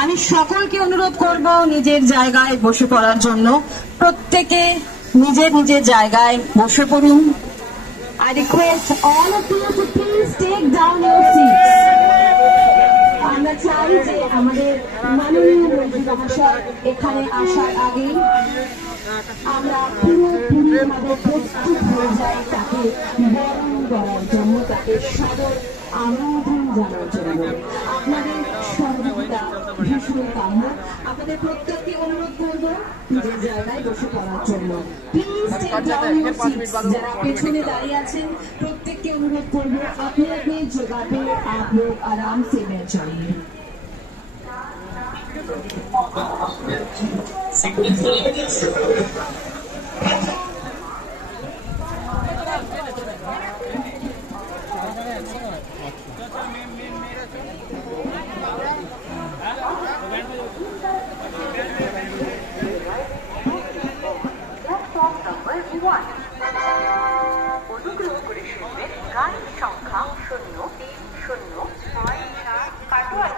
আমি সকলকে অনুরোধ করব নিজের জায়গায় বসে পড়ার জন্য। প্রত্যেকে নিজের নিজের জায়গায় বসে পড়ুন। I request all of you to please take down your seats. আমরা চাই যে আমাদের মাননীয় মন্ত্রী মহাশয় এখানে আসার আগে আমরা পুরোপুরিভাবে প্রস্তুত হয়ে যাই তাকে বরণ করার জন্য, তাকে সাদর আমন্ত্রণ জানার জন্য। আপনাদের সহযোগিতা ভীষণ কাম্য। আপনাদের প্রত্যেককে অনুরোধ করব নিজের জায়গায় বসে পড়ার জন্য। Please take down your seats. যারা পেছনে দাঁড়িয়ে আছেন প্রত্যেককে অনুরোধ করব আপনি अपनी जगह पे आप लोग आराम से बैठ जाइए। অনুগ্রহ করে শুনবেন গাড়ির সংখ্যা 03067 কাটোয়া